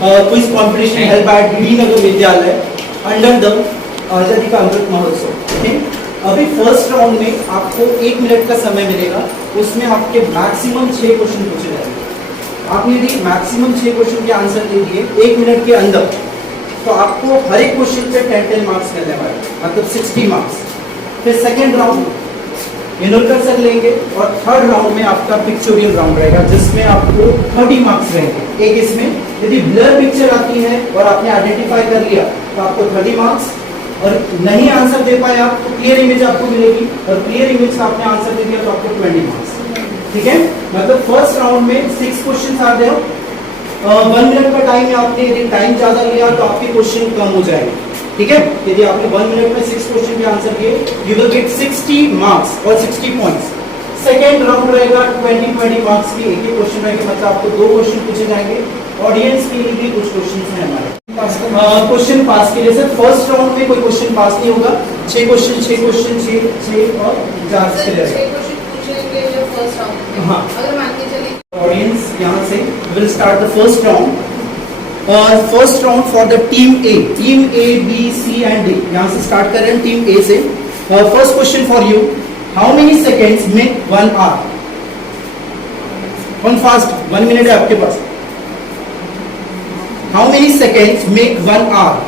Quiz competition held by D Nagar Vidyalaya under the आजादी का अमृत महोत्सव। ठीक, अभी फर्स्ट राउंड में आपको 1 मिनट का समय मिलेगा, उसमें आपके मैक्सिमम 6 क्वेश्चन पूछे जाएंगे। आपने यदि मैक्सिमम 6 क्वेश्चन के आंसर दे दिए 1 मिनट के अंदर, तो आपको हर एक क्वेश्चन पे 10 मार्क्स मिलने वाले, मतलब 60 मार्क्स। फिर सेकेंड राउंड इनोलकर सर लेंगे और थर्ड राउंड में आपका पिक्चोरियल राउंड रहेगा, जिसमें आपको 30 मार्क्स रहेंगे। एक इसमें यदि ब्लर पिक्चर आती है और आपने आइडेंटिफाई कर लिया तो आपको 30 मार्क्स, और नहीं आंसर दे पाए आप तो क्लियर इमेज आपको मिलेगी, और क्लियर इमेज का आपने आंसर दे दिया तो आपको 20 मार्क्स। ठीक है, मतलब फर्स्ट राउंड में 6 क्वेश्चन आ रहे हो, 1 मिनट का टाइम है, आपने यदि टाइम ज्यादा लिया तो आपके क्वेश्चन कम हो जाएंगे। ठीक है, यदि आपने 1 मिनट में 6 क्वेश्चन के आंसर दिए, यू विल गेट 60 मार्क्स और 60 पॉइंट्स। सेकेंड राउंड रहेगा 20 मार्क्स की, एक ही क्वेश्चन रहेगा, मतलब आपको 2 क्वेश्चन पूछे जाएंगे। ऑडियंस के लिए भी कुछ क्वेश्चन हैं हमारे क्वेश्चन पास के लिए। सर फर्स्ट राउंड में कोई क्वेश्चन पास नहीं होगा, 6 क्वेश्चन 6 क्वेश्चन 6 और 4 से रहेगा। हाँ, ऑडियंस यहाँ से will start the first round. First round for the team A B C and D, यहाँ से स्टार्ट कर रहे हैं टीम ए से। First question for you, how many seconds make 1 hour? One fast, 1 minute है आपके पास। How many seconds make 1 hour?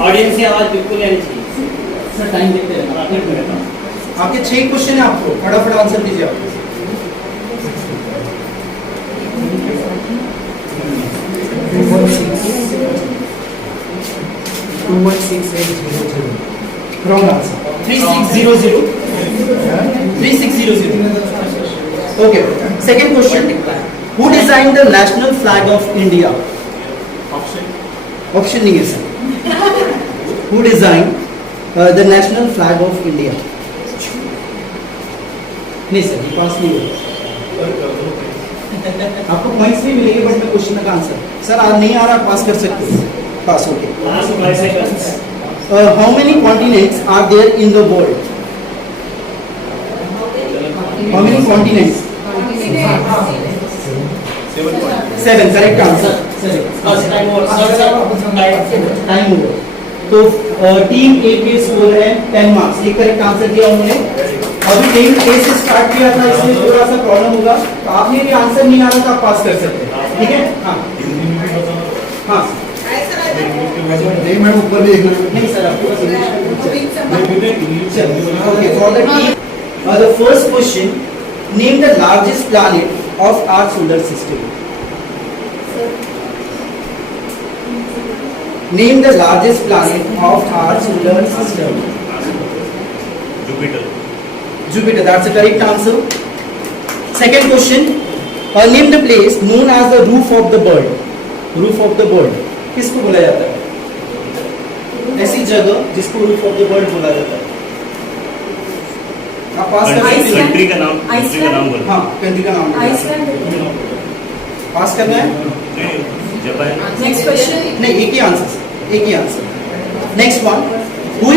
Audience की आवाज बिल्कुल नहीं चाहिए सर, टाइम देखते हैं आपके 6 क्वेश्चन है, आपको फटाफट आंसर दीजिए आप। Wrong answer. 3600. 3600. Okay. Second question. Who designed the national flag of India? Option नहीं है sir. Who designed the national flag of India? नहीं सर, ये पास नहीं होगा। आपको पॉइंट्स नहीं मिलेंगे, बट मैं क्वेश्चन का आंसर सर आज नहीं आ रहा, पास कर सकते हो, पास हो गए। How many continents are there in the world? How many continents? 7, correct answer. Time over. तो टीम ए के स्कोर है 10 मार्क्स, ये करेक्ट आंसर दिया उन्होंने। अभी टीम ए से स्टार्ट किया था, इसमें थोड़ा सा प्रॉब्लम होगा, तो आपने यदि आंसर नहीं आ रहा तो आप पास कर सकते हैं। ठीक है, हाँ हाँ नहीं मैम, ऊपर भी नहीं सर, आपको okay. For the team, the first question, name the largest planet of our solar system. Name the largest planet of our solar system. Jupiter, that's the correct answer. Second question, name the place known as the roof of the bird. Roof of the bird किसको बोला जाता है? ऐसी जगह जिसको roof of the bird बोला जाता है। आप पास कर सकते हैं। कंट्री का नाम बोलो। हाँ, कंट्री का नाम। आइसलैंड। पास करना है? जापान। Next question. नहीं, एक ही आंसर, एक ही answer. Next one, who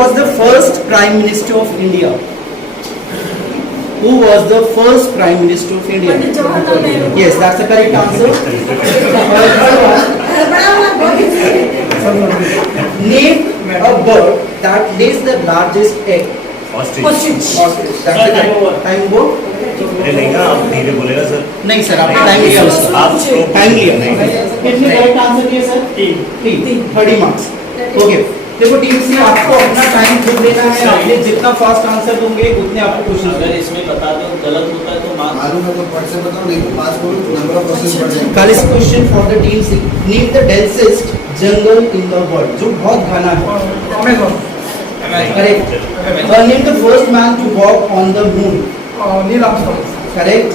was the first prime minister of India? Who was the first Prime Minister of India? Yes, that's the correct answer. Name a bird that lays the largest egg. Ostrich. That's the correct time over. नहीं ना, आप धीरे बोलेगा सर। नहीं सर, आपने टाइम लिया उसका। आप टाइम लिया नहीं। कितने करेक्ट आंसर दिए सर? 3 30 मार्क्स। ओके, देखो टीम से आपको अपना टाइम खुद लेना है, आपने जितना फास्ट आंसर दोगे उतने आपको क्वेश्चन। अगर इसमें बता दो गलत होता है तो मालूम है तो पढ़ से बताओ, नहीं तो पास करो तो नंबर ऑफ क्वेश्चन बढ़ जाएगा। कल इस question for the team C, name the densest jungle in the world, जो बहुत घना है। Amazon. Correct. Name the first man to walk on the moon. Neil Armstrong. Correct.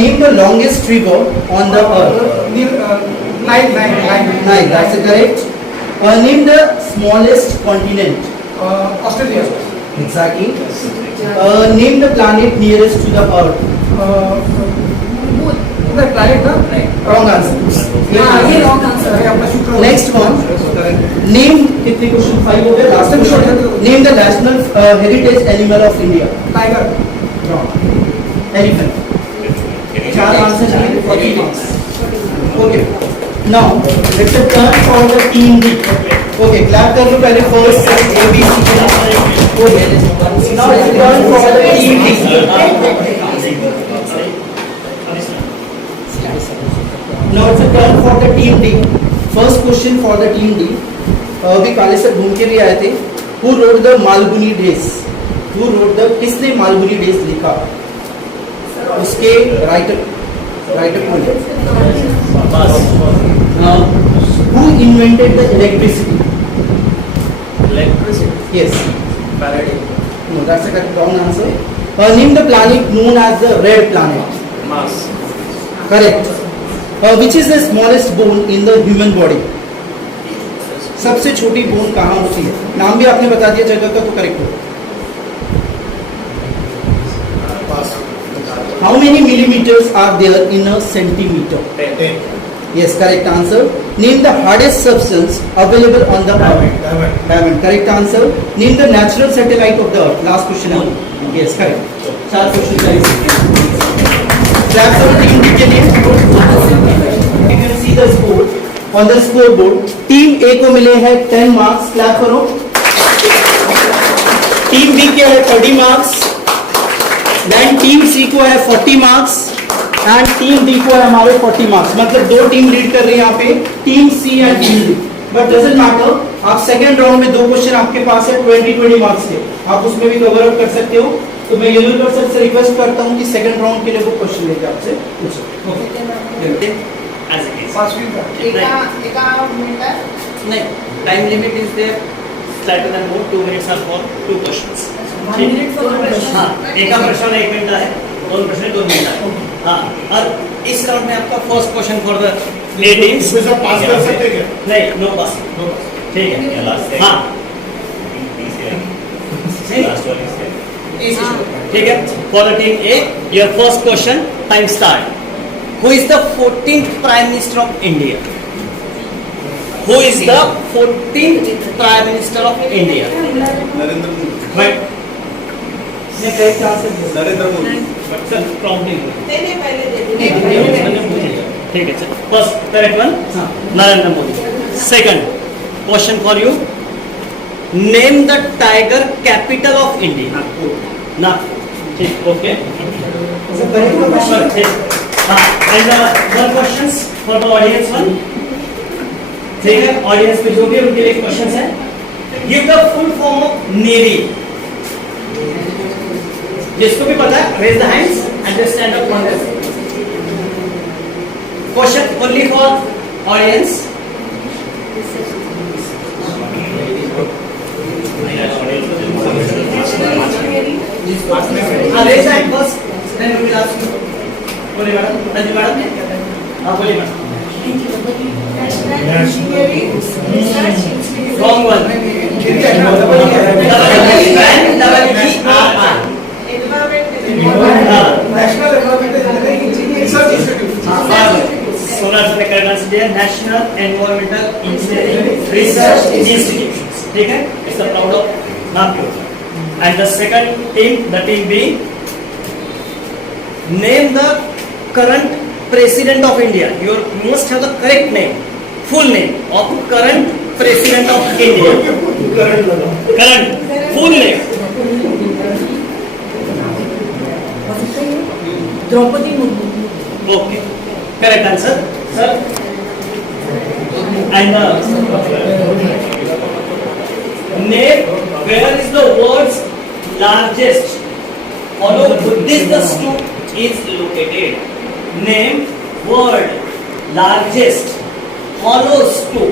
Name the longest river on the earth. Nile, that's correct. Name the smallest continent. Australia. Exactly. Name the planet nearest to the Earth. Moon. The planet, na? Wrong answer. ये wrong answer है अपना शुक्र। Next one. Name कितने question 5 हो गए? Last question. Name the national heritage animal of India. Tiger. Wrong. Elephant. 4 आंसर चाहिए। 40 marks. Okay. Now it's a turn for the team D. Okay, clap कर लो पहले first A B C. Okay. Now it's a turn for the team D. Now it's a turn for the team D. First question for the team D. अभी काले सर घूम के भी आए थे. Who wrote the Malguni Days? Who wrote the किसने मालगुनी डेज लिखा? उसके राइटर कौन है? Who invented the electricity? Yes. Faraday. No, that's a correct wrong answer. Name the planet known as the red planet. Mars. Correct. Which is the smallest bone in the human body? सबसे छोटी बोन कहाँ होती है? नाम भी आपने बता दिया जगह का, तो करेक्ट हो. How many millimeters are there in a centimeter? 10. Yes, correct answer. Name the hardest substance available on the earth. Diamond. Correct answer. Name the natural satellite of the earth. Last question. Yes, correct. 4 question correct. Clap for the team D के लिए. You can see the score on the scoreboard. Team A को मिले हैं 10 marks. Clap करो. Team B के है 30 marks. Then Team C को है 40 marks. एंड टीम डी को है हमारे 40 मार्क्स. मतलब 2 टीम लीड कर रही है यहाँ पे, team C and team D. But doesn't matter. आप सेकंड राउंड में 2 क्वेश्चन आपके पास है 20 मार्क्स के, आप उसमें भी कवर अप कर सकते हो. तो मैं येलो सर से रिक्वेस्ट करता हूँ कि सेकंड राउंड के लिए वो क्वेश्चन लेके आपसे पूछो. ओके. नहीं, time limit is there. Slider then more 2 minutes are for 2 questions. हाँ, एक का प्रश्न 1 मिनट का है, 2 प्रश्न 2 मिनट का है. हाँ, और इस राउंड में आपका first question for the ladies. इसमें सब पास कर सकते हैं क्या? नहीं, नो पास. ठीक है. हाँ, ठीक है. For the team A, your first question, time start. Who is the 14th prime minister of India? Who is the 14th Prime Minister of India? Narendra Modi. Right. मैं करेक्ट आंसर दूँ. नरेंद्र मोदी. Sir, prompting. पहले ठीक है. First, correct one. हाँ. Narendra Modi. Second, question for you. Name the tiger capital of India. Nagpur. ठीक. Okay. Sir correct का question. Yes. And one questions for the audience one. ठीक है, ऑडियंस में जो भी उनके लिए क्वेश्चंस हैं. Give the full form of navy. जिसको भी पता है raise the hands and just stand up on this. Question only for audience. Raise the hand first, then we will ask you. बोलिए मैडम. रंजू मैडम. हाँ बोलिए madam. Wrong one. National environmental research institute. सोनार ने करना चाहिए national environmental engineering research institutions. ठीक है, it's a proud of Nagpur. And the second team, the team B, name the current president of India. You must have the correct name, full name of current president of India. Current full name. Draupadi Murmu. Okay, correct answer, sir. And name where is the world's largest hollow Buddhist statue is located. Name world largest hollow statue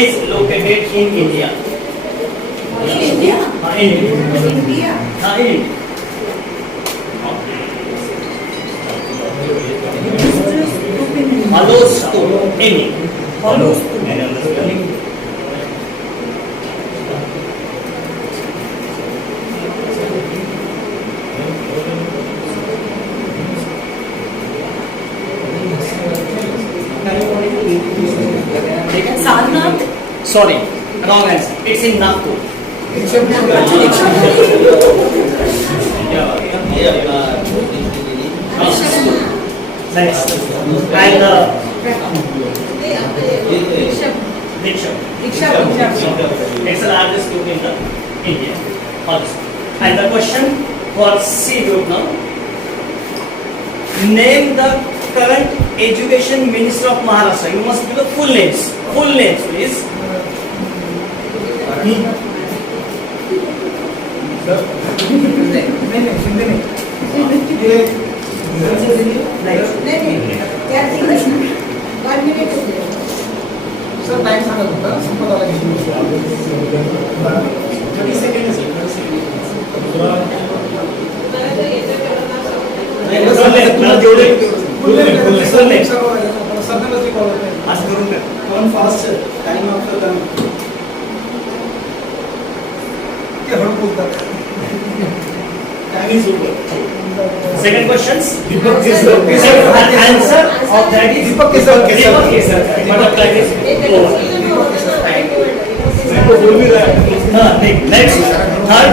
is located in India. India. India. Hollow statue in Hollow Sarnath. Sorry, wrong answer. It's in Nagpur. Next. And Diksha. It's the largest group in the India. Also. And the question for C group now. Name the current Education Minister of Maharashtra. You must give the full names. Full names, please. Sir time सांगत होता संपत आला की 30 सेकंड असेल 30 सेकंड तुम्हाला जेवढे full name. सरकारला कॉल होते असं करून द्या. कौन फास्ट टाइम आफ्टर टाइम ते हळू बोलतात time is over Second questions. Deepak Kesar Answer of that is Deepak Kesar Deepak Kesar. But the time is over. Next, third,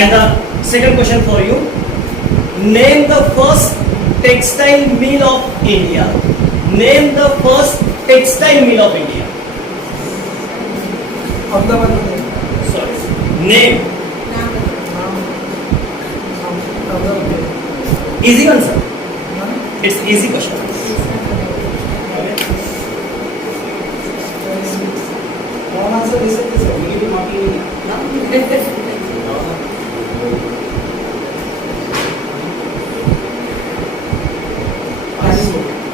and the second question for you. Name the first textile mill of India. Name the first textile mill of India. Ahmedabad Sorry. Name. Easy answer. It's easy question. कौन आंसर दे सकते हैं मुझे भी मालूम नहीं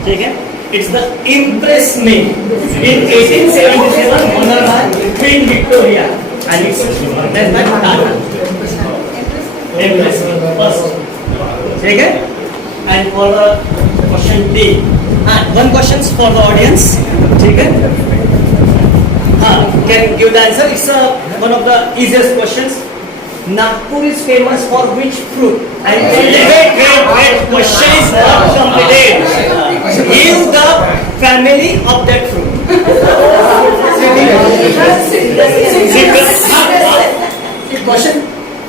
ठीक है? It's the Impress Mill in 1877 owned by Queen Victoria and it's that's by Tata. Impress Mill first. ठीक है? And for the question D, one question for the audience. ठीक है? Can give the answer? It's one of the easiest questions. Nagpur is famous for which fruit? And wait, question is not completed. Give the family of that fruit. Question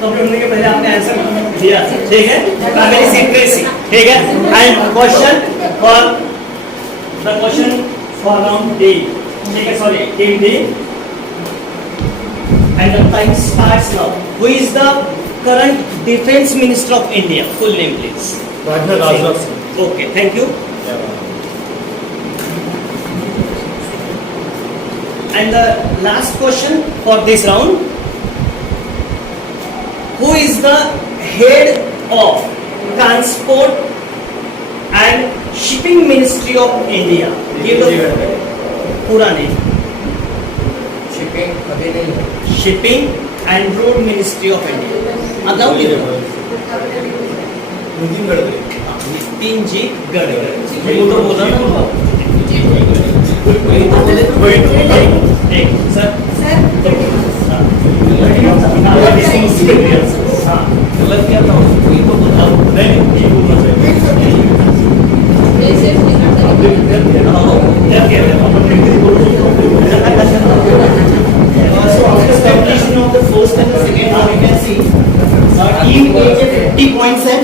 complete होने के पहले आपने आंसर दिया, ठीक है? फैमिली सिट्रेसी, ठीक है? And question for round D, ठीक है? Sorry, team D. And the time starts now. Who is the current Defence Minister of India? Full name, please. Rajnath Singh. Okay, thank you. And the last question for this round. Who is the head of Transport and Shipping Ministry of India? Give the pura name. Shipping and Road Ministry of India. नाव नितिन जी गडकरी. तो बोला ना एक सर गलत क्या था ये तो बताओ. नहीं So after completion of the first and the second round, you can see team A के 50 points हैं.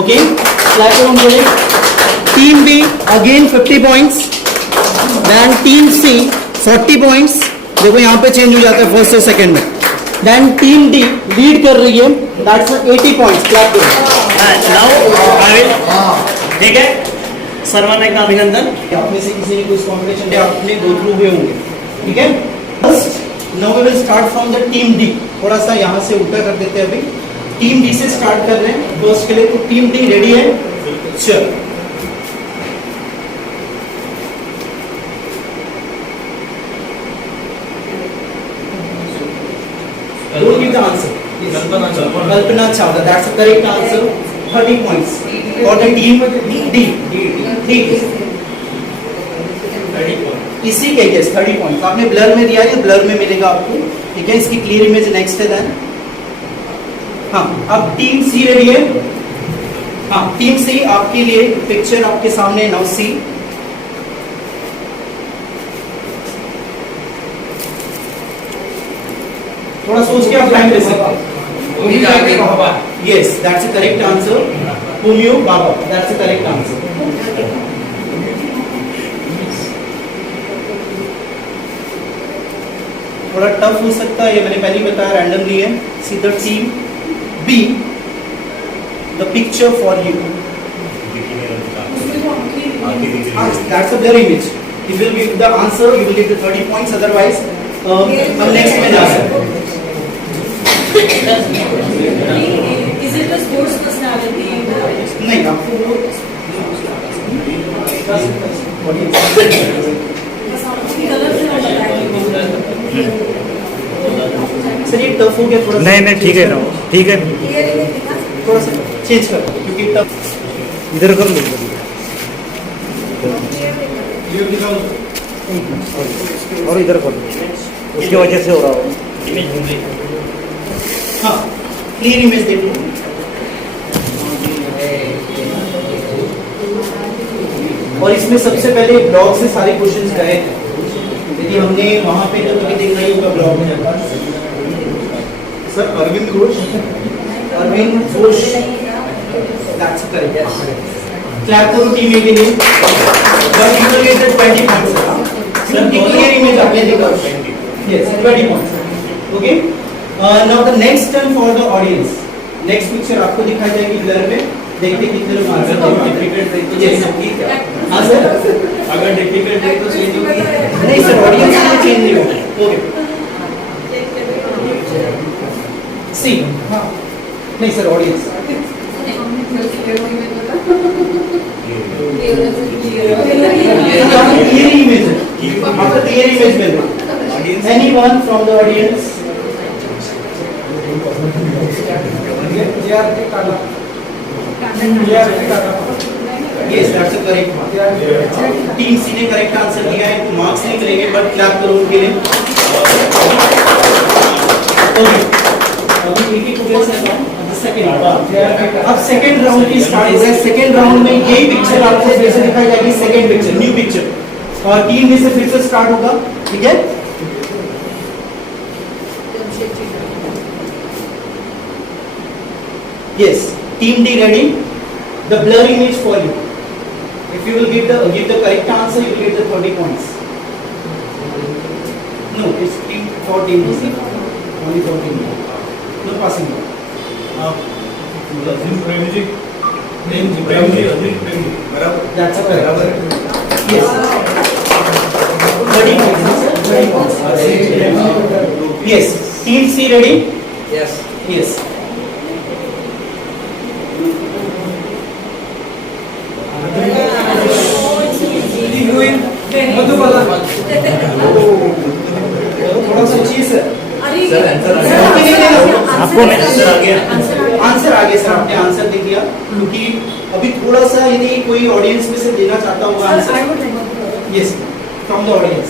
Okay, slide on बोले. Team B again 50 points. Then team C 40 points. देखो यहाँ पे चेंज हो जाता है फर्स्ट और सेकंड में. Then team D लीड कर रही है. That's 80 points. Clap करो. Now I will. ठीक है, सर्वांना एक अभिनंदन. आप में से किसी ने कुछ कॉम्बिनेशन दे आपने गो थ्रू हुए होंगे. ठीक है. First now we will start from the team D. थोड़ा सा यहाँ से उल्टा कर देते हैं. अभी टीम डी से स्टार्ट कर रहे हैं फर्स्ट के लिए. तो टीम डी रेडी है? चल. Don't give the answer. Kalpana Chawla. That's the correct answer. 30 points for the team D. इसी के yes 30 points. आपने ब्लर में दिया है, ब्लर में मिलेगा आपको. ठीक है, इसकी क्लियर इमेज नेक्स्ट है. देन हाँ, अब टीम सी रेडी है. हाँ, टीम सी आपके लिए पिक्चर आपके सामने. नाउ सी थोड़ा सोच के आप टाइम ले सकते हैं. Yes, that's the correct answer. Humio Baba. That's the correct answer. थोड़ा टफ हो सकता है, ये मैंने पहले ही बताया, रैंडमली है. See the team be the picture for you. That's a blur image. You will give the answer, you will get the 30 points. Otherwise, हम next में जा सकते हैं. Is it a sports personality? नहीं, आपको सर ये टफ हो गया थोड़ा सा. नहीं ठीक है ना, ठीक है. थोड़ा सा चेंज कर क्योंकि टफ. इधर कर लो. और इधर कर लो, उसकी वजह से हो रहा हो. इमेज घूम रही है. हाँ, क्लियर इमेज देख लो. और इसमें सबसे पहले ब्लॉग से सारे क्वेश्चंस गए थे. यदि हमने वहां पे तो कभी देखा ही होगा ब्लॉग में. Sir Arvind Ghosh. Arvind Ghosh. That's correct. Clap करो टीम ए के लिए. But you will get the 20 points. Sir, clear image आपने देखा. Yes, 20 points. Okay. Now the next turn for the audience. Next picture आपको दिखाई जाएगी ब्लर में. देखते कितने लोग आंसर देंगे. Yes. हाँ सर. अगर डिफिकल्ट है तो चेंज होगी. नहीं सर, ऑडियंस में चेंज नहीं होगा. ओके. सी. हाँ. नहीं सर, ऑडियंस. क्लियर इमेज है. आपको क्लियर इमेज मिल रहा. Anyone from the audience? Yes, that's a correct one. Team C ने करेक्ट आंसर दिया है. मार्क्स नहीं मिलेंगे बट क्लैप करो उनके लिए. ओके. अभी एक एक हो गया सेकंड. अब सेकंड राउंड की स्टार्ट हो रहा है. सेकंड राउंड में यही पिक्चर आपको फिर से दिखाई जाएगी. Second picture, new picture. और टीम में से फिर से स्टार्ट होगा. ठीक है. Yes, team D ready? The blur image for you. If you will give the correct answer, you will get the 30 points. No, it's team for team D. Only for team D. No passing. That's a correct. Yes. 30 points. 30 points. Yes. Team C ready? Yes. Yes. थोड़ा सा चीज है. आपको आंसर आ गया. आंसर आ गया सर. आपने आंसर दे दिया. क्योंकि अभी थोड़ा सा यदि कोई ऑडियंस में से देना चाहता होगा answer. Yes, from the audience.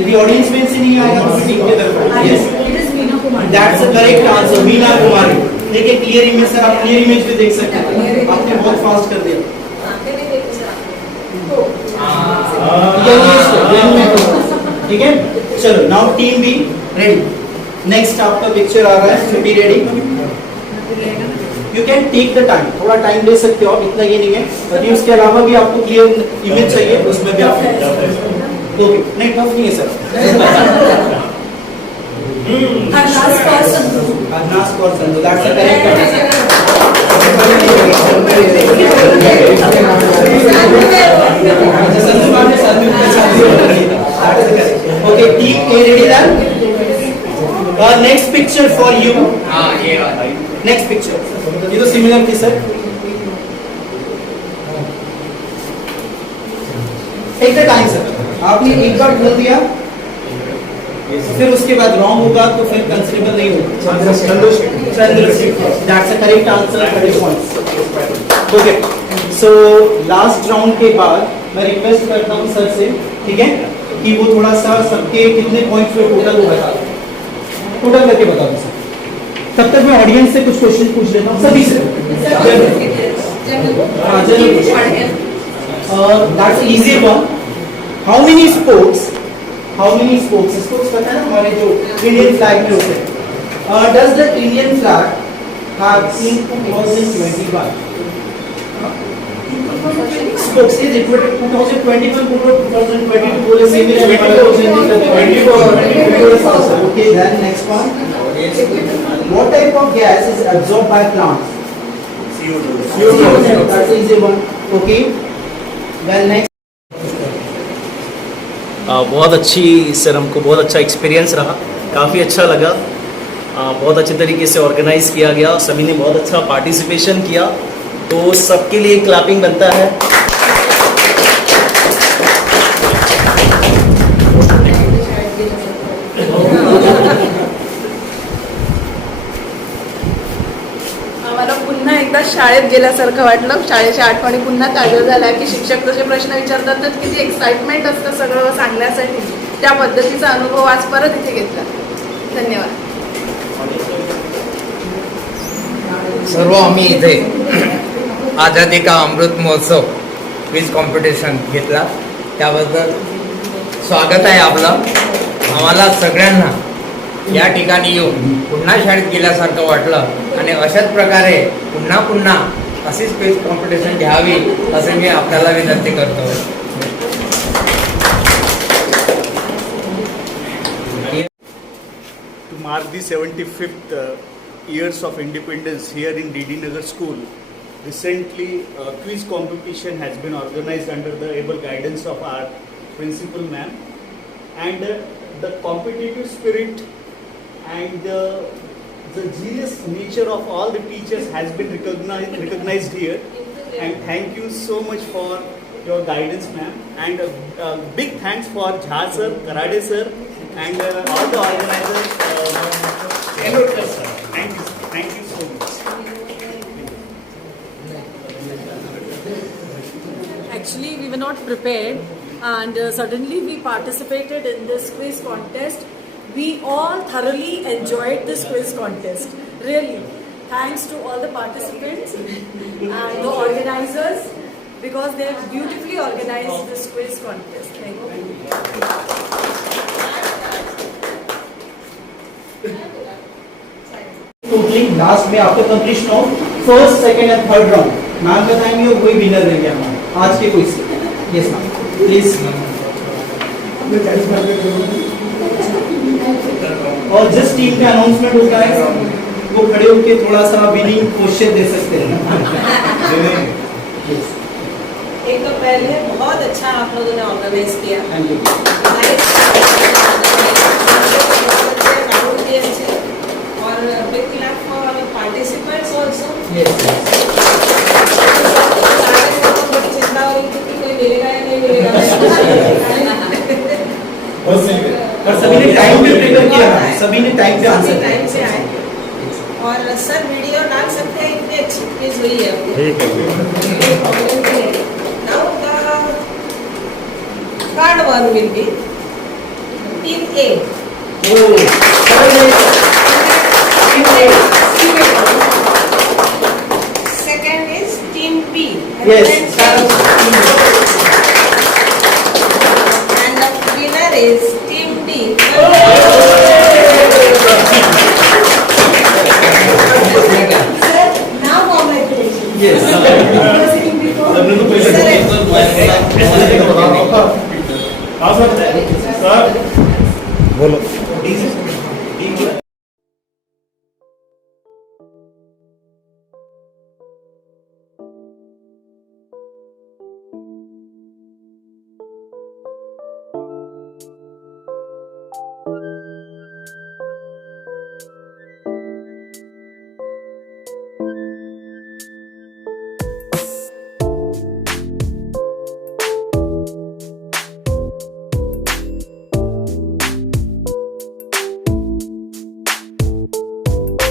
यदि ऑडियंस में से नहीं आएगा तो टीम के तरफ. Yes, that's a correct answer. Meena Kumari. देखिए क्लियर इमेज सर. आप क्लियर इमेज भी देख सकते हैं. आपने बहुत फास्ट कर दिया. ठीक है. चलो, now team B ready. Next आपका पिक्चर आ रहा है. Be ready. You can take the time. थोड़ा टाइम ले सकते हो आप, इतना ये नहीं है. यदि उसके अलावा भी आपको क्लियर इमेज चाहिए उसमें भी आप. ओके. नहीं, टफ नहीं है sir. Arnaz Kaur Sandhu. Arnaz Kaur Sandhu. That's the correct answer. Okay, team A ready then? Next picture for you. Next picture. ये तो similar थी sir. Take the time sir. आपने एक बार बोल दिया, फिर उसके बाद रॉन्ग होगा तो फिर कंसिडरेबल नहीं होगा. That's the correct answer. 30 points. Okay. So last round के बाद मैं रिक्वेस्ट करता हूँ सर से, ठीक है, कि वो थोड़ा सा सबके कितने पॉइंट्स पे टोटल वो बता दो. टोटल करके बता दो सर. तब तक मैं ऑडियंस से कुछ क्वेश्चन पूछ लेता हूँ सभी से. That's easy one. How many spokes? Spokes पता है ना हमारे जो इंडियन फ्लैग में होते हैं. Does the Indian flag have in 2021. So is it 2021 2022 बोले same is 2024. Okay, then next one. What type of gas is absorbed by plants? CO2. That's easy one. Okay. Then next. बहुत अच्छी सर, हमको बहुत अच्छा एक्सपीरियंस रहा, काफ़ी अच्छा लगा। बहुत अच्छे तरीके से ऑर्गेनाइज किया गया, सभी ने बहुत अच्छा पार्टिसिपेशन किया, तो सबके लिए क्लैपिंग बनता है। आम्हाला पुन्हा एकदा शाळेत गेल्यासारखं वाटलं. शाळेच्या आठवणी पुन्हा ताज्या झाल्या की शिक्षक जसे प्रश्न विचारतात तर किती एक्साइटमेंट असतं सगळं सांगण्यासाठी. त्या पद्धतीचा अनुभव आज परत इथे घेतला. धन्यवाद. सर्व आम्ही इथे आझादी का अमृत महोत्सव क्विज कॉम्पिटिशन घेतला, त्याबद्दल स्वागत आहे आपलं. आम्हाला सगळ्यांना या ठिकाणी येऊन पुन्हा शाळेत गेल्यासारखं वाटलं आणि अशाच प्रकारे पुन्हा पुन्हा अशीच क्विज कॉम्पिटिशन घ्यावी असे मी आपल्याला विनंती करतो. To mark the 75th years of independence here in DD Nagar School, recently a quiz competition has been organized under the able guidance of our principal ma'am, and the competitive spirit and the genius nature of all the teachers has been recognized here, and thank you so much for your guidance ma'am, and big thanks for Jha sir, Karade sir, and all the organizers, Elodkar sir. Thank you so much. Actually, we were not prepared, and suddenly we participated in this quiz contest. We all thoroughly enjoyed this quiz contest. Really, thanks to all the participants and the organizers, because they have beautifully organized this quiz contest. Thank you. Totally last में after completion of first, second and third round ma'am बताएंगे और कोई विनर रह गया हमारा आज के क्विज से. Yes ma'am, please. और जिस टीम का अनाउंसमेंट होता है वो खड़े होकर थोड़ा सा विनिंग क्वेश्चन दे सकते हैं. एक तो पहले बहुत अच्छा आप लोगों ने ऑर्गेनाइज किया. Thank you. और big clap for participants also. Yes. बड़ी चिंता हो रही थी कि कोई मिलेगा या नहीं मिलेगा. और सभी ने टाइम पे प्रिपेयर किया, सभी ने टाइम पे आंसर टाइम से आए. और सर वीडियो डाल सकते हैं, इतनी अच्छी चीज हुई है. Now the third one will be team A. Second is team B. Yes. And the winner is team D. Now congratulations. Yes. बोलो.